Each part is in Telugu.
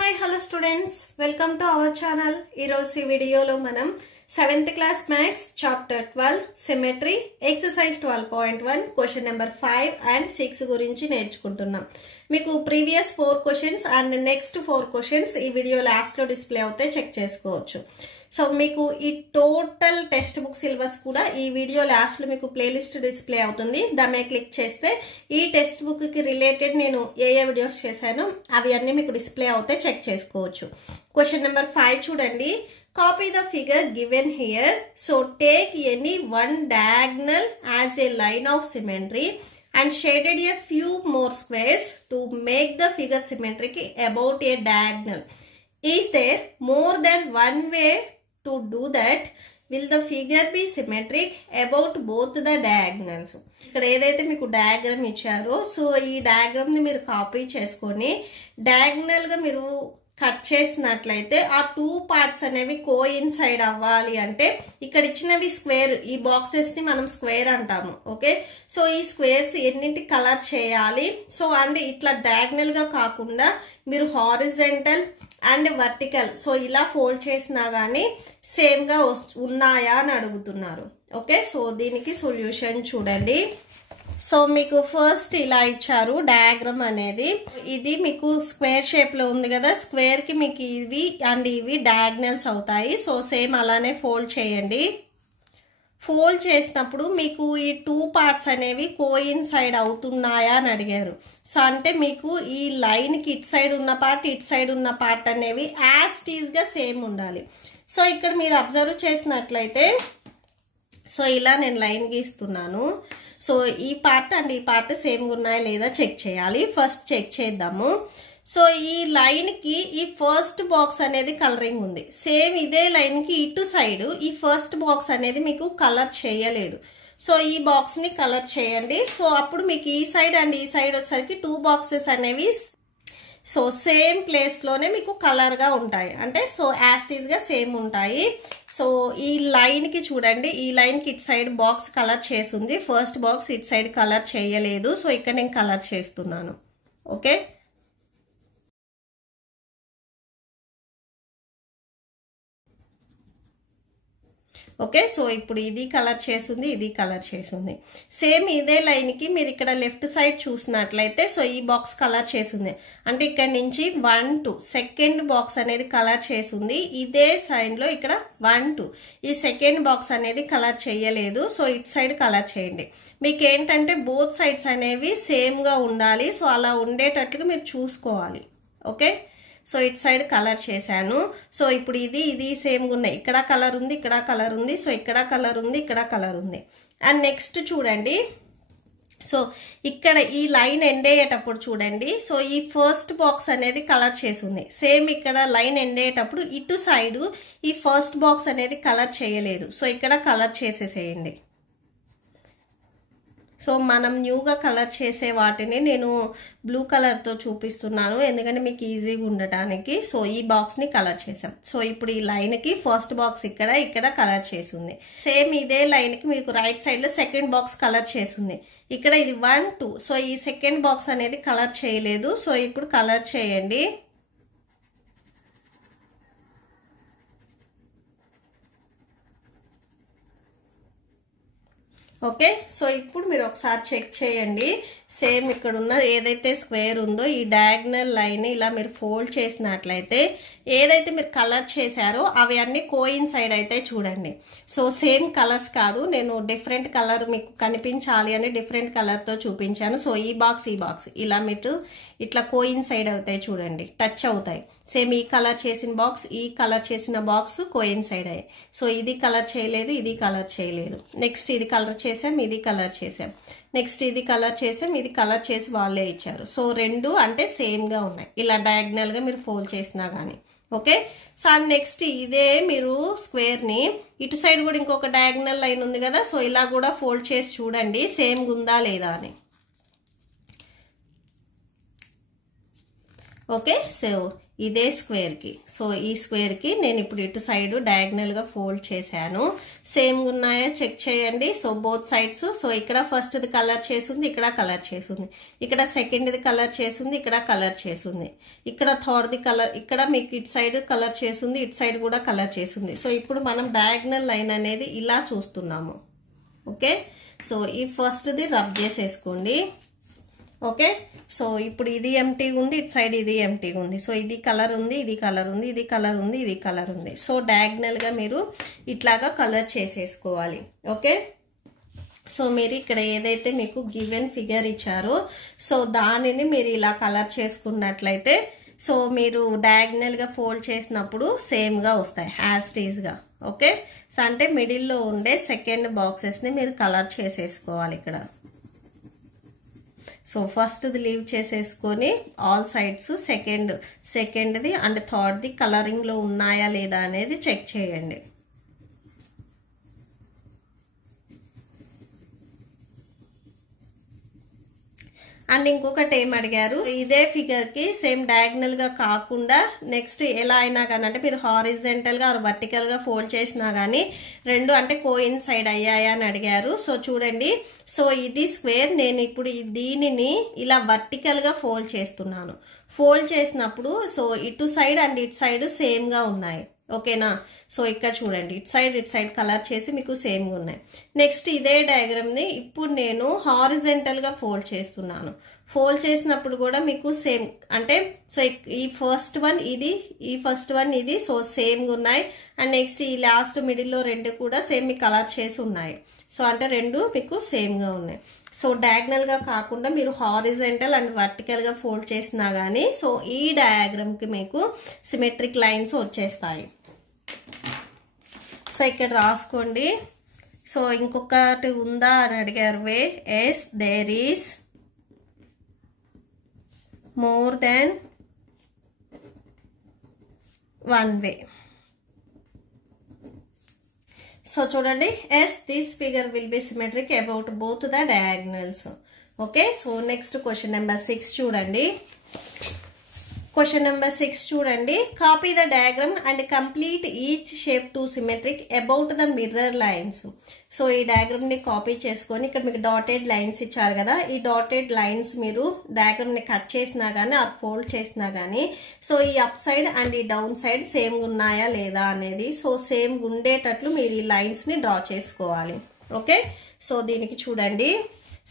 Hi, hello students. Welcome to our channel. Ee video lo manam 7th class maths chapter 12 symmetry exercise 12.1 question number 5 and 6 gurinchi నేర్చుకుంటున్నాం. మీకు previous 4 questions and next 4 questions ఈ వీడియో లాస్ట్ లో డిస్ప్లే అవుతాయి, చెక్ చేసుకోవచ్చు. సో మీకు ఈ టోటల్ టెక్స్ట్ బుక్ సిలబస్ కూడా ఈ వీడియో లాస్ట్ లో మీకు ప్లేలిస్ట్ డిస్ప్లే అవుతుంది. దాని మీద క్లిక్ చేస్తే ఈ టెక్స్ట్ బుక్ కి రిలేటెడ్ నేను ఏ వీడియోస్ చేశానో అవి అన్ని మీకు డిస్ప్లే అవుతాయి, చెక్ చేసుకోవచ్చు. క్వశ్చన్ నెంబర్ 5 చూడండి. Copy the figure given here. So take any one diagonal as a line of symmetry and shaded a few more squares to make the figure symmetric about a diagonal. Is there more than one way to do that? Will the figure be symmetric about both the diagonals? ఇక్కడ ఏదైతే మీకు డయాగ్రామ్ ఇచ్చారో సో ఈ డయాగ్రామ్ ని మీరు కాపీ చేసుకొని డయాగ్నల్ గా మీరు కట్ చేసినట్లయితే ఆ 2 పార్ట్స్ అనేవి కోయిన్సైడ్ అవ్వాలి అంటే ఇక్కడ ఇచ్చినవి స్క్వేర్, ఈ బాక్సెస్ ని మనం స్క్వేర్ అంటాము. ఓకే, సో ఈ స్క్వేర్స్ ఎన్నింటి కలర్ చేయాలి. సో అండ్ ఇట్లా డయాగ్నల్ గా కాకుండా మీరు హారిజంటల్ అండ్ వర్టికల్ సో ఇలా ఫోల్డ్ చేసినా గానీ సేమ్ గా ఉన్నాయా అని అడుగుతున్నారు. ఓకే, సో దీనికి సొల్యూషన్ చూడండి. సో మీకు ఫస్ట్ ఇలా ఇచ్చారు డయాగ్రామ్ అనేది. ఇది మీకు స్క్వేర్ షేప్ లో ఉంది కదా, స్క్వేర్ కి మీకు ఇవి అండ్ ఇవి డయాగ్నల్స్ అవుతాయి. సో సేమ్ అలానే ఫోల్డ్ చేయండి. ఫోల్డ్ చేసినప్పుడు మీకు ఈ 2 పార్ట్స్ అనేవి కోయిన్సైడ్ అవుతున్నాయా అని అడిగారు. సో అంటే మీకు ఈ లైన్ కి ఇటు సైడ్ ఉన్న పార్ట్ ఇటు సైడ్ ఉన్న పార్ట్ అనేవి యాజ్ టీజ్ గా సేమ్ ఉండాలి. సో ఇక్కడ మీరు అబ్జర్వ్ చేసినట్లయితే సో ఇలా నేను లైన్ గీస్తున్నాను. సో ఈ పార్ట్ అండ్ ఈ పార్ట్ సేమ్ ఉన్నాయా లేదా చెక్ చేయాలి. ఫస్ట్ చెక్ చేద్దాము. సో ఈ లైన్ కి ఈ ఫస్ట్ బాక్స్ అనేది కలరింగ్ ఉంది. సేమ్ ఇదే లైన్ కి ఇటు సైడ్ ఈ ఫస్ట్ బాక్స్ అనేది మీకు కలర్ చేయలేదు. సో ఈ బాక్స్ ని కలర్ చేయండి. సో అప్పుడు మీకు ఈ సైడ్ అండ్ ఈ సైడ్ వచ్చేసరికి 2 బాక్సెస్ అనేవి సో సేమ్ ప్లేస్ లోనే మీకు కలర్ గా ఉంటాయి, అంటే సో యాస్టీస్ గా సేమ్ ఉంటాయి. సో ఈ లైన్ కి చూడండి, ఈ లైన్ కి ఇటు సైడ్ బాక్స్ కలర్ చేసింది, ఫస్ట్ బాక్స్ ఇటు సైడ్ కలర్ చేయలేదు. సో ఇక్కడ నేను కలర్ చేస్తున్నాను. ఓకే, ఓకే, సో ఇప్పుడు ఇది కలర్ చేసింది, ఇది కలర్ చేసింది. సేమ్ ఇదే లైన్ కి మీరు ఇక్కడ లెఫ్ట్ సైడ్ చూసినట్లయితే సో ఈ బాక్స్ కలర్ చేసింది, అంటే ఇక్కడ నుంచి 1 2 సెకండ్ బాక్స్ అనేది కలర్ చేసింది. ఇదే సైడ్ లో ఇక్కడ 1 2 ఈ సెకండ్ బాక్స్ అనేది కలర్ చేయలేదు. సో ఇటు సైడ్ కలర్ చేయండి. మీకు ఏంటంటే బోత్ సైడ్స్ అనేవి సేమ్ గా ఉండాలి. సో అలా ఉండేటట్టుగా మీరు చూసుకోవాలి. ఓకే, సో ఇటు సైడ్ కలర్ చేశాను. సో ఇప్పుడు ఇది సేమ్ గా ఉన్నాయి. ఇక్కడ కలర్ ఉంది, ఇక్కడ కలర్ ఉంది, సో ఇక్కడ కలర్ ఉంది, ఇక్కడ కలర్ ఉంది. అండ్ నెక్స్ట్ చూడండి, సో ఇక్కడ ఈ లైన్ ఎండ్ అయ్యేటప్పుడు చూడండి, సో ఈ ఫస్ట్ బాక్స్ అనేది కలర్ చేసింది. సేమ్ ఇక్కడ లైన్ ఎండ్ అయ్యేటప్పుడు ఇటు సైడ్ ఈ ఫస్ట్ బాక్స్ అనేది కలర్ చేయలేదు. సో ఇక్కడ కలర్ చేసేసేయండి. సో మనం న్యూగా కలర్ చేసే వాటిని నేను బ్లూ కలర్తో చూపిస్తున్నాను, ఎందుకంటే మీకు ఈజీగా ఉండటానికి. సో ఈ బాక్స్ని కలర్ చేసాం. సో ఇప్పుడు ఈ లైన్కి ఫస్ట్ బాక్స్ ఇక్కడ కలర్ చేసింది. సేమ్ ఇదే లైన్కి మీకు రైట్ సైడ్లో సెకండ్ బాక్స్ కలర్ చేసింది. ఇక్కడ ఇది 1 2 సో ఈ సెకండ్ బాక్స్ అనేది కలర్ చేయలేదు. సో ఇప్పుడు కలర్ చేయండి. ఓకే, సో ఇప్పుడు మీరు ఒకసారి చెక్ చేయండి. సేమ్ ఇక్కడ ఉన్న ఏదైతే స్క్వేర్ ఉందో ఈ డయాగ్నల్ లైన్ ఇలా మీరు ఫోల్డ్ చేసినట్లయితే ఏదైతే మీరు కలర్ చేశారో అవి అన్ని కోయిన్సైడ్ అయితే చూడండి. సో సేమ్ కలర్స్ కాదు, నేను డిఫరెంట్ కలర్ మీకు కనిపించాలి అని డిఫరెంట్ కలర్తో చూపించాను. సో ఈ బాక్స్ ఇలా మీరు ఇట్లా కోయిన్సైడ్ అవుతాయి చూడండి, టచ్ అవుతాయి. సేమ్ ఈ కలర్ చేసిన బాక్స్ ఈ కలర్ చేసిన బాక్స్ కోయిన్సైడ్ అయ్యాయి. సో ఇది కలర్ చేయలేదు, ఇది కలర్ చేయలేదు. నెక్స్ట్ ఇది కలర్ చేసాం, ఇది కలర్ చేసాం. నెక్స్ట్ ఇది కలర్ చేసాం, ఇది కలర్ చేసి వాళ్ళే ఇచ్చారు. సో 2 అంటే సేమ్ గా ఉన్నాయి ఇలా డయాగ్నల్ గా మీరు ఫోల్డ్ చేసినా గానీ. ఓకే, సో నెక్స్ట్ ఇదే మీరు స్క్వేర్ ని ఇటు సైడ్ కూడా ఇంకొక డయాగ్నల్ లైన్ ఉంది కదా, సో ఇలా కూడా ఫోల్డ్ చేసి చూడండి సేమ్ ఉందా లేదా అని. ఓకే, సో ఇదే స్క్వేర్కి, సో ఈ స్క్వేర్కి నేను ఇప్పుడు ఇటు సైడ్ డయాగ్నల్గా ఫోల్డ్ చేశాను. సేమ్ ఉన్నాయా చెక్ చేయండి. సో బోత్ సైడ్స్, సో ఇక్కడ ఫస్ట్ది కలర్ చేసింది, ఇక్కడ కలర్ చేసింది, ఇక్కడ సెకండ్ది కలర్ చేసింది, ఇక్కడ కలర్ చేసింది, ఇక్కడ థర్డ్ది కలర్, ఇక్కడ మీకు ఇటు సైడ్ కలర్ చేసింది, ఇటు సైడ్ కూడా కలర్ చేసింది. సో ఇప్పుడు మనం డయాగ్నల్ లైన్ అనేది ఇలా చూస్తున్నాము. ఓకే, సో ఈ ఫస్ట్ది రబ్ చేసేసుకోండి. ఓకే, సో ఇప్పుడు ఇది ఎంటీగా ఉంది, ఇటు సైడ్ ఇది ఎంటీగా ఉంది. సో ఇది కలర్ ఉంది, ఇది కలర్ ఉంది, ఇది కలర్ ఉంది, ఇది కలర్ ఉంది. సో డయాగ్నల్గా మీరు ఇట్లాగా కలర్ చేసేసుకోవాలి. ఓకే, సో మీరు ఇక్కడ ఏదైతే మీకు గివెన్ ఫిగర్ ఇచ్చారో సో దానిని మీరు ఇలా కలర్ చేసుకున్నట్లయితే సో మీరు డయాగ్నల్గా ఫోల్డ్ చేసినప్పుడు సేమ్గా వస్తాయి యాస్టీస్గా. ఓకే, సో అంటే మిడిల్లో ఉండే సెకండ్ బాక్సెస్ని మీరు కలర్ చేసేసుకోవాలి ఇక్కడ. సో ఫస్ట్ది లీవ్ చేసేసుకొని ఆల్ సైడ్స్ సెకండ్ది అండ్ థర్డ్ది కలరింగ్లో ఉన్నాయా లేదా అనేది చెక్ చేయండి. అండ్ ఇంకొకటి ఏం అడిగారు, ఇదే ఫిగర్కి సేమ్ డయాగ్నల్గా కాకుండా నెక్స్ట్ ఎలా అయినా కానీ అంటే మీరు హారిజెంటల్గా ఆర్ వర్టికల్గా ఫోల్డ్ చేసినా కానీ రెండు అంటే కోయిన్సైడ్ అయ్యాయా అని అడిగారు. సో చూడండి, సో ఇది స్క్వేర్, నేను ఇప్పుడు దీనిని ఇలా వర్టికల్గా ఫోల్డ్ చేస్తున్నాను. ఫోల్డ్ చేసినప్పుడు సో ఇటు సైడ్ అండ్ ఇటు సైడ్ సేమ్గా ఉన్నాయి. ఓకేనా, సో ఇక్కడ చూడండి ఇటు సైడ్ కలర్ చేసి మీకు సేమ్గా ఉన్నాయి. నెక్స్ట్ ఇదే డయాగ్రామ్ని ఇప్పుడు నేను హారిజెంటల్గా ఫోల్డ్ చేస్తున్నాను. ఫోల్డ్ చేసినప్పుడు కూడా మీకు సేమ్ అంటే సో ఈ ఫస్ట్ వన్ ఇది, ఈ ఫస్ట్ వన్ ఇది, సో సేమ్గా ఉన్నాయి. అండ్ నెక్స్ట్ ఈ లాస్ట్ మిడిల్లో రెండు కూడా సేమ్ మీకు కలర్ చేసి ఉన్నాయి. సో అంటే రెండు మీకు సేమ్గా ఉన్నాయి. సో డయాగ్నల్గా కాకుండా మీరు హారిజెంటల్ అండ్ వర్టికల్గా ఫోల్డ్ చేసినా కానీ సో ఈ డయాగ్రామ్కి మీకు సిమెట్రిక్ లైన్స్ వచ్చేస్తాయి. సో ఇక్కడ రాసుకోండి. సో ఇంకొకటి ఉందా అని అడిగారు. Way yes there is more than one way. So చూడండి, as this figure will be symmetric about both the diagonals. Okay, so next question number 6 చూడండి. క్వశ్చన్ నెంబర్ 6 చూడండి. Copy the diagram and complete each shape to symmetric about the mirror lines. So ఈ డయాగ్రామ్ని కాపీ చేసుకొని ఇక్కడ మీకు డాటెడ్ లైన్స్ ఇచ్చారు కదా, ఈ డాటెడ్ లైన్స్ మీరు డయాగ్రామ్ని కట్ చేసినా కానీ ఆర్ ఫోల్డ్ చేసినా కానీ సో ఈ అప్ సైడ్ అండ్ ఈ డౌన్ సైడ్ సేమ్గా ఉన్నాయా లేదా అనేది సో సేమ్గా ఉండేటట్లు మీరు ఈ లైన్స్ని డ్రా చేసుకోవాలి. ఓకే, సో దీనికి చూడండి,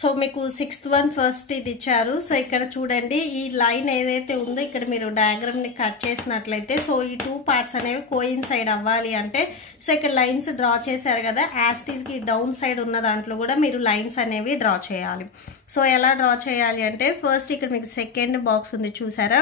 సో మీకు 6th వన్ ఫస్ట్ ఇది ఇచ్చారు. సో ఇక్కడ చూడండి ఈ లైన్ ఏదైతే ఉందో ఇక్కడ మీరు డయాగ్రామ్ని కట్ చేసినట్లయితే సో ఈ 2 పార్ట్స్ అనేవి కోయిన్సైడ్ అవ్వాలి అంటే సో ఇక్కడ లైన్స్ డ్రా చేశారు కదా, యాస్టీస్కి డౌన్ సైడ్ ఉన్న దాంట్లో కూడా మీరు లైన్స్ అనేవి డ్రా చేయాలి. సో ఎలా డ్రా చేయాలి అంటే ఫస్ట్ ఇక్కడ మీకు సెకండ్ బాక్స్ ఉంది చూసారా,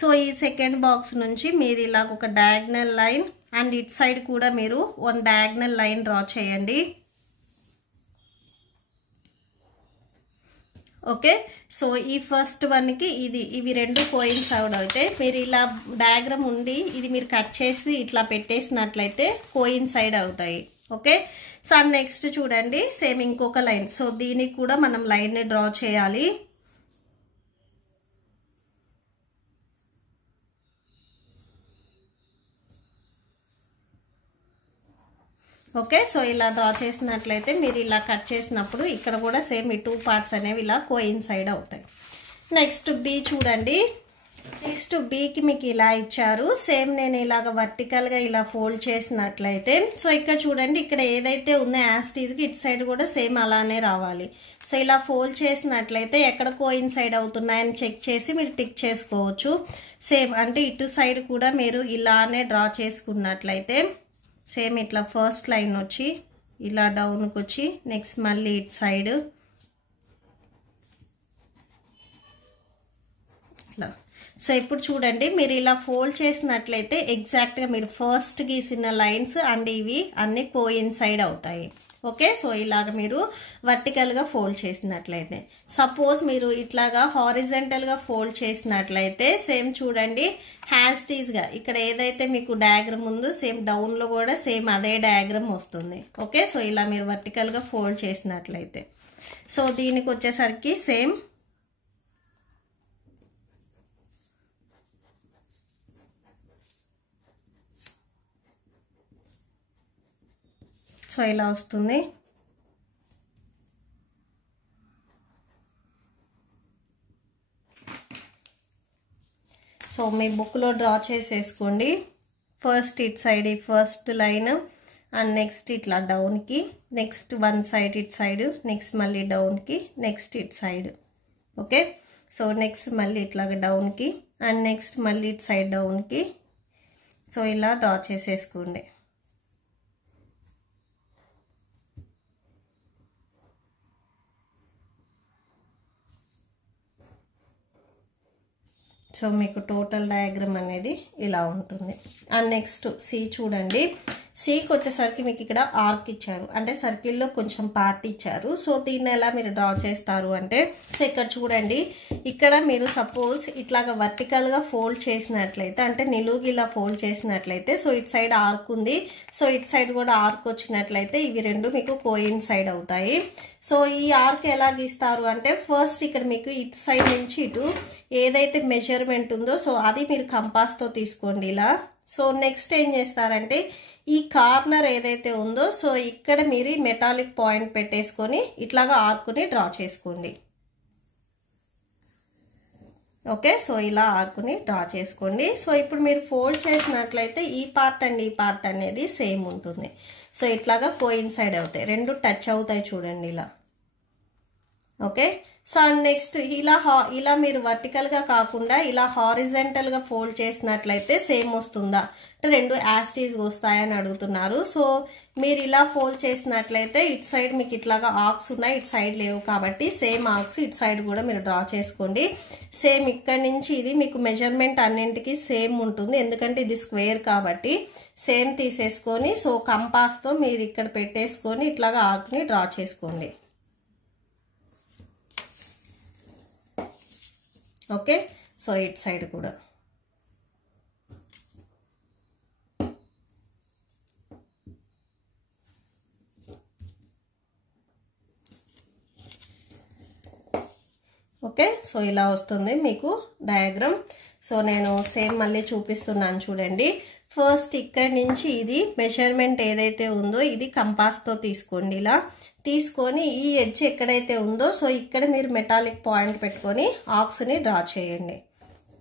సో ఈ సెకండ్ బాక్స్ నుంచి మీరు ఇలా ఒక diagonal line and it side కూడా మీరు 1 డయాగ్నల్ లైన్ డ్రా చేయండి. ఓకే, సో ఈ ఫస్ట్ వన్కి ఇవి రెండు కోయిన్సైడ్ అయితే మీరు ఇలా డయాగ్రామ్ ఉండి ఇది మీరు కట్ చేసి ఇట్లా పెట్టేసినట్లయితే కోయిన్సైడ్ అవుతాయి. ఓకే, సో నెక్స్ట్ చూడండి సేమ్ ఇంకొక లైన్, సో దీనికి కూడా మనం లైన్ని డ్రా చేయాలి. ఓకే, సో ఇలా డ్రా చేసినట్లయితే మీరు ఇలా కట్ చేసినప్పుడు ఇక్కడ కూడా సేమ్ ఈ 2 పార్ట్స్ అనేవి ఇలా కోయిన్సైడ్ అవుతాయి. నెక్స్ట్ బి చూడండి. నెక్స్ట్ బికి మీకు ఇలా ఇచ్చారు. సేమ్ నేను ఇలాగ వర్టికల్గా ఇలా ఫోల్డ్ చేసినట్లయితే సో ఇక్కడ చూడండి ఇక్కడ ఏదైతే ఉందో యాస్టీస్కి ఇటు సైడ్ కూడా సేమ్ అలానే రావాలి. సో ఇలా ఫోల్డ్ చేసినట్లయితే ఎక్కడ కోయిన్సైడ్ అవుతున్నాయని చెక్ చేసి మీరు టిక్ చేసుకోవచ్చు. సేమ్ అంటే ఇటు సైడ్ కూడా మీరు ఇలానే డ్రా చేసుకున్నట్లయితే సేమ్ ఇట్లా ఫస్ట్ లైన్ వచ్చి ఇలా డౌన్కి వచ్చి నెక్స్ట్ మళ్ళీ ఇటు సైడ్ ఇట్లా. సో ఇప్పుడు చూడండి మీరు ఇలా ఫోల్డ్ చేసినట్లయితే ఎగ్జాక్ట్గా మీరు ఫస్ట్ గీసిన లైన్స్ అండ్ ఇవి అన్నీ కోయిన్సైడ్ అవుతాయి. ఓకే, సో ఇలాగ మీరు వర్టికల్గా ఫోల్డ్ చేసినట్లయితే సపోజ్ మీరు ఇట్లాగా హారిజెంటల్గా ఫోల్డ్ చేసినట్లయితే సేమ్ చూడండి హ్యాస్టీస్గా ఇక్కడ ఏదైతే మీకు డయాగ్రామ్ ఉందో సేమ్ డౌన్లో కూడా సేమ్ అదే డయాగ్రామ్ వస్తుంది. ఓకే, సో ఇలా మీరు వర్టికల్గా ఫోల్డ్ చేసినట్లయితే సో దీనికి వచ్చేసరికి సేమ్ సో ఇలా వస్తుంది. సో మీ బుక్లో డ్రా చేసేసుకోండి. ఫస్ట్ ఇట్ సైడ్ ఈ ఫస్ట్ లైన్ అండ్ నెక్స్ట్ ఇట్లా డౌన్కి, నెక్స్ట్ వన్ సైడ్ ఇట్ సైడ్, నెక్స్ట్ మళ్ళీ డౌన్కి, నెక్స్ట్ ఇట్ సైడ్. ఓకే, సో నెక్స్ట్ మళ్ళీ ఇట్లాగ డౌన్కి అండ్ నెక్స్ట్ మళ్ళీ ఇట్ సైడ్ డౌన్కి. సో ఇలా డ్రా చేసేసుకోండి. సో మీకు టోటల్ డయాగ్రామ్ అనేది ఇలా ఉంటుంది. అండ్ నెక్స్ట్ సి చూడండి. సికి వచ్చేసరికి మీకు ఇక్కడ ఆర్క్ ఇచ్చారు, అంటే సర్కిల్లో కొంచెం పార్ట్ ఇచ్చారు. సో దీన్ని ఎలా మీరు డ్రా చేస్తారు అంటే, సో ఇక్కడ చూడండి, ఇక్కడ మీరు సపోజ్ ఇట్లాగా వర్టికల్గా ఫోల్డ్ చేసినట్లయితే, అంటే నిలువుగా ఇలా ఫోల్డ్ చేసినట్లయితే, సో ఇటు సైడ్ ఆర్క్ ఉంది, సో ఇటు సైడ్ కూడా ఆర్క్ వచ్చినట్లయితే ఇవి రెండు మీకు కోయిన్సైడ్ అవుతాయి. సో ఈ ఆర్క్ ఎలా గీస్తారు అంటే, ఫస్ట్ ఇక్కడ మీకు ఇటు సైడ్ నుంచి ఇటు ఏదైతే మెజర్మెంట్ ఉందో సో అది మీరు కంపాస్తో తీసుకోండి ఇలా. సో నెక్స్ట్ ఏం చేస్తారంటే, ఈ కార్నర్ ఏదైతే ఉందో సో ఇక్కడ మీరు మెటాలిక్ పాయింట్ పెట్టేసుకొని ఇట్లాగా ఆర్క్ని డ్రా చేసుకోండి. ఓకే, సో ఇలా ఆర్క్ని డ్రా చేసుకోండి. సో ఇప్పుడు మీరు ఫోల్డ్ చేసినట్లయితే ఈ పార్ట్ అండ్ ఈ పార్ట్ అనేది సేమ్ ఉంటుంది. సో ఇట్లాగా కోయిన్సైడ్ అవుతాయి, రెండు టచ్ అవుతాయి చూడండి ఇలా. ఓకే, సో నెక్స్ట్ ఇలా మీరు వర్టికల్గా కాకుండా ఇలా హారిజెంటల్గా ఫోల్డ్ చేసినట్లయితే సేమ్ వస్తుందా అంటే రెండు యాస్టీస్ వస్తాయని అడుగుతున్నారు. సో మీరు ఇలా ఫోల్డ్ చేసినట్లయితే ఇటు సైడ్ మీకు ఇట్లాగా ఆర్క్స్ ఉన్నాయి, ఇటు సైడ్ లేవు కాబట్టి సేమ్ ఆర్క్స్ ఇటు సైడ్ కూడా మీరు డ్రా చేసుకోండి. సేమ్ ఇక్కడ నుంచి ఇది మీకు మెజర్మెంట్ అన్నింటికి సేమ్ ఉంటుంది, ఎందుకంటే ఇది స్క్వేర్ కాబట్టి సేమ్ తీసేసుకొని సో కంపాస్తో మీరు ఇక్కడ పెట్టేసుకొని ఇట్లాగా ఆర్క్ని డ్రా చేసుకోండి. ఓకే, సో ఇట్ సైడ్ కూడా ఓకే. సో ఇలా వస్తుంది మీకు డయాగ్రామ్. సో నేను సేమ్ మళ్ళీ చూపిస్తున్నాను చూడండి. ఫస్ట్ ఇక్కడ నుంచి ఇది మెజర్మెంట్ ఏదైతే ఉందో ఇది కంపాస్తో తీసుకోండి ఇలా. తీసుకొని ఈ ఎడ్జ్ ఎక్కడైతే ఉందో సో ఇక్కడ మీరు మెటాలిక్ పాయింట్ పెట్టుకొని ఆర్క్స్ని డ్రా చేయండి.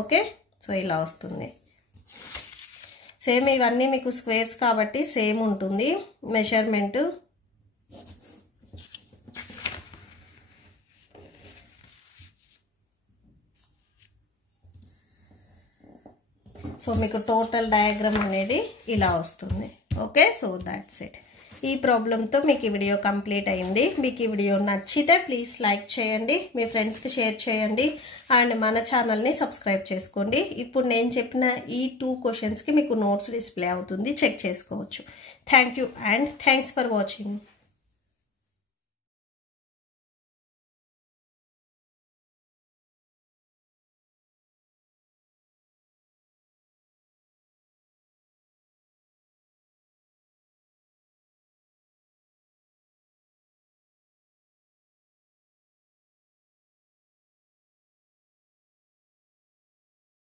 ఓకే, సో ఇలా వస్తుంది. సేమ్ ఇవన్నీ మీకు స్క్వేర్స్ కాబట్టి సేమ్ ఉంటుంది మెజర్మెంట్. సో మీకు టోటల్ డయాగ్రామ్ అనేది ఇలా వస్తుంది. Okay, so that's it. ఈ ప్రాబ్లంతో మీకు ఈ వీడియో కంప్లీట్ అయింది. మీకు ఈ వీడియో నచ్చితే ప్లీజ్ లైక్ చేయండి, మీ ఫ్రెండ్స్కి షేర్ చేయండి అండ్ మన ఛానల్ని సబ్స్క్రైబ్ చేసుకోండి. ఇప్పుడు నేను చెప్పిన ఈ 2 క్వశ్చన్స్కి మీకు నోట్స్ డిస్ప్లే అవుతుంది, చెక్ చేసుకోవచ్చు. Thank you and thanks for watching.